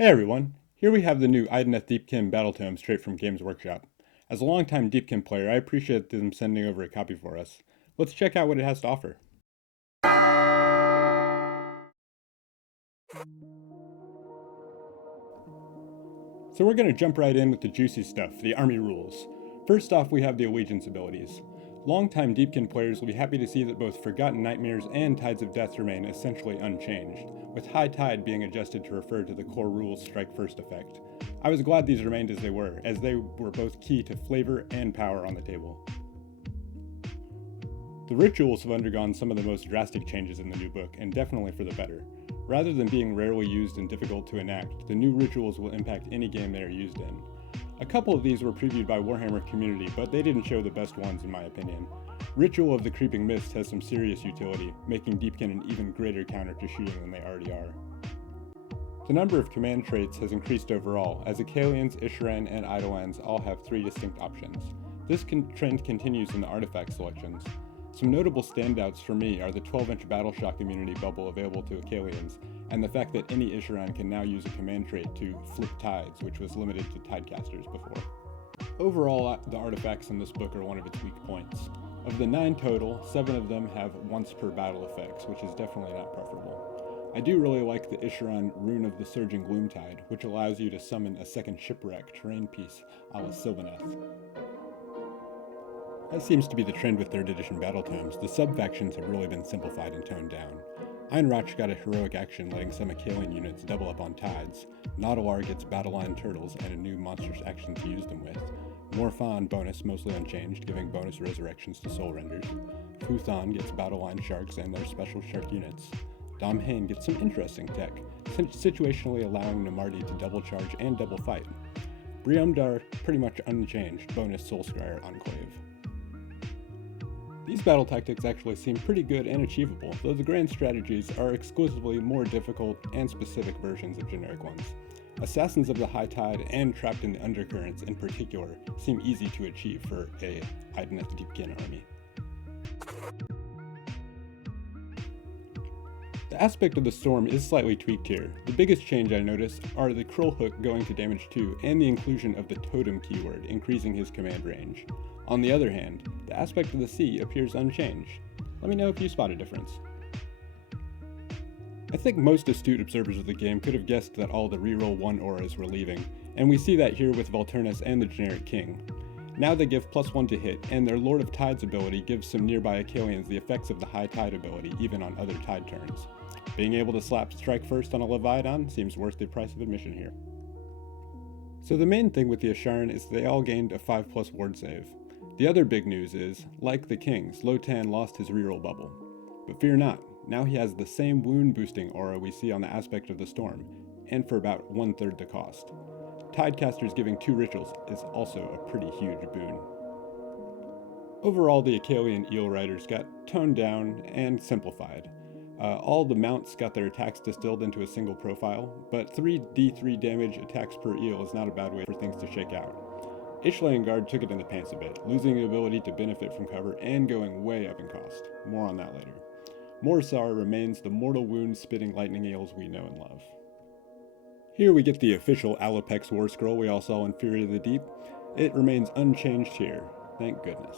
Hey everyone, here we have the new Idoneth Deepkin Battletome straight from Games Workshop. As a longtime Deepkin player, I appreciate them sending over a copy for us. Let's check out what it has to offer. So we're going to jump right in with the juicy stuff, the army rules. First off, we have the allegiance abilities. Longtime Deepkin players will be happy to see that both Forgotten Nightmares and Tides of Death remain essentially unchanged, with High Tide being adjusted to refer to the core rules Strike First effect. I was glad these remained as they were both key to flavor and power on the table. The rituals have undergone some of the most drastic changes in the new book, and definitely for the better. Rather than being rarely used and difficult to enact, the new rituals will impact any game they are used in. A couple of these were previewed by Warhammer Community, but they didn't show the best ones in my opinion. Ritual of the Creeping Mist has some serious utility, making Deepkin an even greater counter to shooting than they already are. The number of command traits has increased overall, as Acalians, Isharan, and Eidolons all have 3 distinct options. This trend continues in the artifact selections. Some notable standouts for me are the 12-inch Battle Shock immunity bubble available to Acalians, and the fact that any Isharan can now use a command trait to flip tides, which was limited to Tidecasters before. Overall, the artifacts in this book are one of its weak points. Of the 9 total, 7 of them have once per battle effects, which is definitely not preferable. I do really like the Isharan Rune of the Surging Gloomtide, which allows you to summon a second shipwreck terrain piece a la Sylvaneth. That seems to be the trend with 3rd edition Battletomes. The sub-factions have really been simplified and toned down. Einrach got a heroic action letting some Acalian units double up on tides. Nautilor gets Battle Line Turtles and a new monstrous action to use them with. Morfon bonus mostly unchanged, giving bonus resurrections to Soul Renders. Futhon gets Battle Line Sharks and their special shark units. Domhain gets some interesting tech, situationally allowing Namarti to double charge and double fight. Briumdar pretty much unchanged, bonus Soulscryer Enclave. These battle tactics actually seem pretty good and achievable, though the grand strategies are exclusively more difficult and specific versions of generic ones. Assassins of the High Tide and Trapped in the Undercurrents in particular seem easy to achieve for a Idoneth Deepkin army. The aspect of the storm is slightly tweaked here. The biggest change I notice are the Kroll Hook going to damage 2 and the inclusion of the Totem keyword, increasing his command range. On the other hand, the aspect of the sea appears unchanged. Let me know if you spot a difference. I think most astute observers of the game could have guessed that all the reroll 1 auras were leaving, and we see that here with Volturnus and the generic king. Now they give +1 to hit, and their Lord of Tides ability gives some nearby Acalians the effects of the High Tide ability, even on other tide turns. Being able to slap Strike First on a Leviathan seems worth the price of admission here. So the main thing with the Isharan is they all gained a 5+ ward save. The other big news is, like the Kings, Lotan lost his reroll bubble. But fear not, now he has the same wound boosting aura we see on the aspect of the storm, and for about 1/3 the cost. Tidecasters giving 2 rituals is also a pretty huge boon. Overall, the Acalian Eel Riders got toned down and simplified. All the mounts got their attacks distilled into a single profile, but 3 D3 damage attacks per eel is not a bad way for things to shake out. Ishlean Guard took it in the pants a bit, losing the ability to benefit from cover and going way up in cost. More on that later. Morsar remains the mortal wound spitting lightning eels we know and love. Here we get the official Alopex Warscroll we all saw in Fury of the Deep. It remains unchanged here, thank goodness.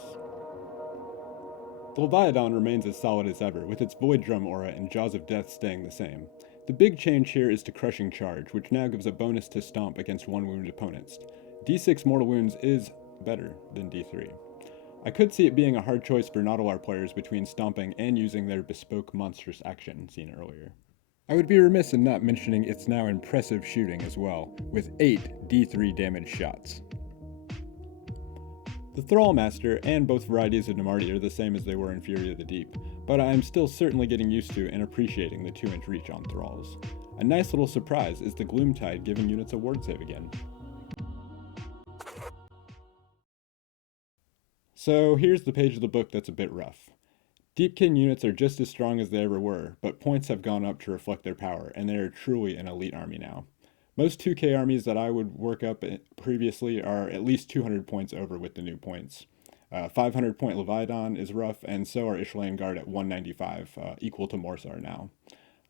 The Leviathan remains as solid as ever, with its Void Drum aura and Jaws of Death staying the same. The big change here is to Crushing Charge, which now gives a bonus to Stomp against 1-wound opponents. D6 Mortal Wounds is better than D3. I could see it being a hard choice for Nautilor players between stomping and using their bespoke monstrous action seen earlier. I would be remiss in not mentioning its now impressive shooting as well, with 8 D3 damage shots. The Thrallmaster and both varieties of Namarti are the same as they were in Fury of the Deep, but I am still certainly getting used to and appreciating the 2-inch reach on Thralls. A nice little surprise is the Gloomtide giving units a ward save again. So here's the page of the book that's a bit rough. Deepkin units are just as strong as they ever were, but points have gone up to reflect their power, and they are truly an elite army now. Most 2K armies that I would work up previously are at least 200 points over with the new points. 500 point Leviathan is rough, and so are Ishlean Guard at 195, equal to Morsar now.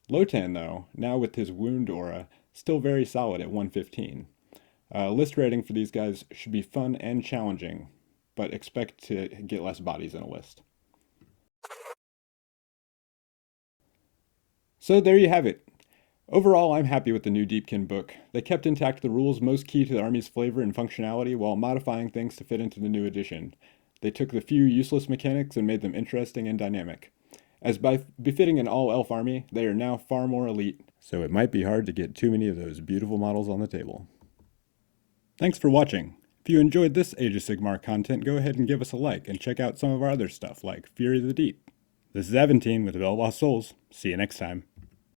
Lotan, though, now with his wound aura, still very solid at 115. List rating for these guys should be fun and challenging, but expect to get less bodies in a list. So there you have it. Overall, I'm happy with the new Deepkin book. They kept intact the rules most key to the Army's flavor and functionality while modifying things to fit into the new edition. They took the few useless mechanics and made them interesting and dynamic. As by befitting an all-elf army, they are now far more elite, so it might be hard to get too many of those beautiful models on the table. Thanks for watching. If you enjoyed this Age of Sigmar content, go ahead and give us a like and check out some of our other stuff like Fury of the Deep. This is Aventine with Velloth Souls. See you next time.